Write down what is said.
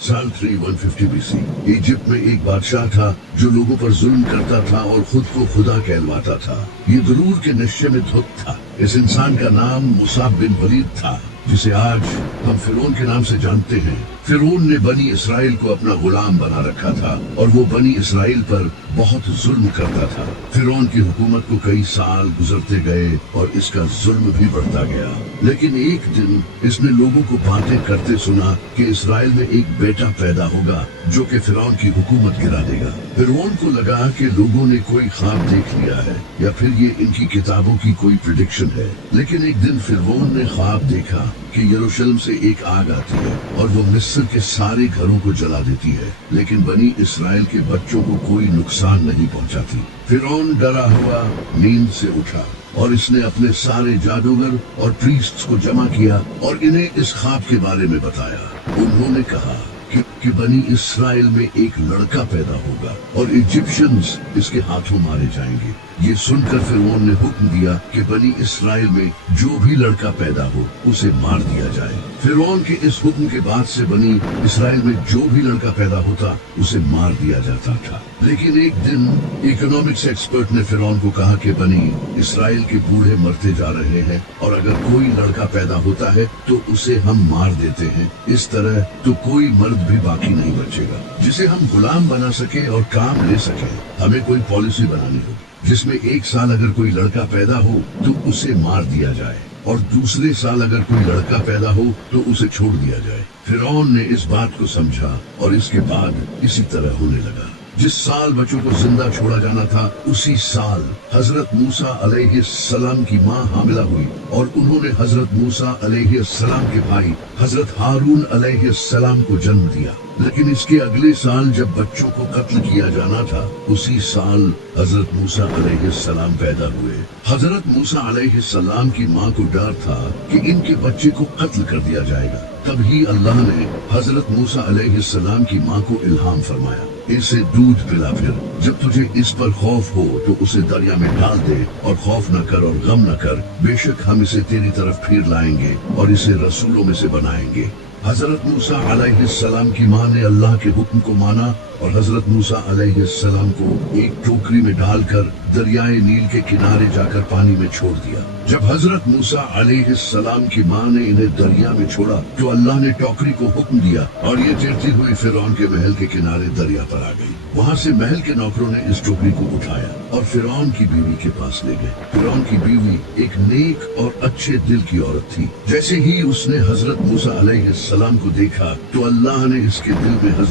साल 350 BC Egypt में एक बादशाह था जो लोगों पर जुल्म करता था और खुद को खुदा कहलवाता था। ये गुरूर के नशे में धुत था। इस इंसान का नाम मुसाब बिन वलीद था, जिसे आज हम फिरौन के नाम से जानते हैं। फिरौन ने बनी इसराइल को अपना गुलाम बना रखा था और वो बनी इसराइल पर बहुत जुल्म करता था। फिरौन की हुकूमत को कई साल गुजरते गए और इसका जुल्म भी बढ़ता गया। लेकिन एक दिन इसने लोगों को बातें करते सुना कि इसराइल में एक बेटा पैदा होगा जो कि फिरौन की हुकूमत गिरा देगा। फिरौन को लगा कि लोगों ने कोई ख्वाब देख लिया है या फिर ये इनकी किताबों की कोई प्रेडिक्शन है। लेकिन एक दिन फिरौन ने ख्वाब देखा कि यरूशलेम से एक आग आती है और वो मिस्र के सारे घरों को जला देती है, लेकिन बनी इसराइल के बच्चों को कोई नुकसान नहीं पहुंचाती। फिरौन डरा हुआ नींद से उठा और इसने अपने सारे जादूगर और प्रीस्ट्स को जमा किया और इन्हें इस ख्वाब के बारे में बताया। उन्होंने कहा कि बनी इसराइल में एक लड़का पैदा होगा और इजिप्शियंस इसके हाथों मारे जाएंगे। ये सुनकर फिरौन ने हुक्म दिया कि बनी इसराइल में जो भी लड़का पैदा हो उसे मार दिया जाए। फिरौन के इस हुक्म के बाद से बनी इसराइल में जो भी लड़का पैदा होता उसे मार दिया जाता था। लेकिन एक दिन इकोनॉमिक्स एक्सपर्ट ने फिरौन को कहा कि बनी इसराइल के बूढ़े मरते जा रहे हैं और अगर कोई लड़का पैदा होता है तो उसे हम मार देते हैं। इस तरह तो कोई मर्द भी बाकी नहीं बचेगा जिसे हम गुलाम बना सके और काम ले सके। हमें कोई पॉलिसी बनानी हो जिसमें एक साल अगर कोई लड़का पैदा हो तो उसे मार दिया जाए और दूसरे साल अगर कोई लड़का पैदा हो तो उसे छोड़ दिया जाए। फिरौन ने इस बात को समझा और इसके बाद इसी तरह होने लगा। जिस साल बच्चों को जिंदा छोड़ा जाना था उसी साल हजरत मूसा अलैहिस्सलाम की मां हामिला हुई और उन्होंने हजरत मूसा अलैहिस्सलाम के भाई हजरत हारून अलैहिस्सलाम को जन्म दिया। लेकिन इसके अगले साल जब बच्चों को कत्ल किया जाना था उसी साल हजरत मूसा अलैहिस्सलाम पैदा हुए। हजरत मूसा अलैहिस्सलाम की मां को डर था कि इनके बच्चे को कत्ल कर दिया जाएगा। तभी अल्लाह ने हजरत मूसा अलैहिस्सलाम की मां को इल्हाम फरमाया, इसे दूध पिला, फिर जब तुझे इस पर खौफ हो तो उसे दरिया में डाल दे और खौफ न कर और गम न कर, बेशक हम इसे तेरी तरफ फिर लाएंगे और इसे रसूलों में से बनाएंगे। हजरत मूसा अलैहिस्सलाम की मां ने अल्लाह के हुक्म को माना और हजरत मूसा अलैहिस्सलाम को एक टोकरी में डालकर दरियाए नील के किनारे जाकर पानी में छोड़ दिया। जब हजरत मूसा अलैहिस्सलाम की मां ने इन्हें दरिया में छोड़ा तो अल्लाह ने टोकरी को हुक्म दिया और ये तैरती हुई फिरौन के महल के किनारे दरिया पर आ गई। वहाँ से महल के नौकरों ने इस टोकरी को उठाया और फिरौन की बीवी के पास ले गए। फिरौन की बीवी एक नेक और अच्छे दिल की औरत थी। जैसे ही उसने हजरत मूसा अलैहिस्सलाम को देखा तो अल्लाह ने इसके दिल में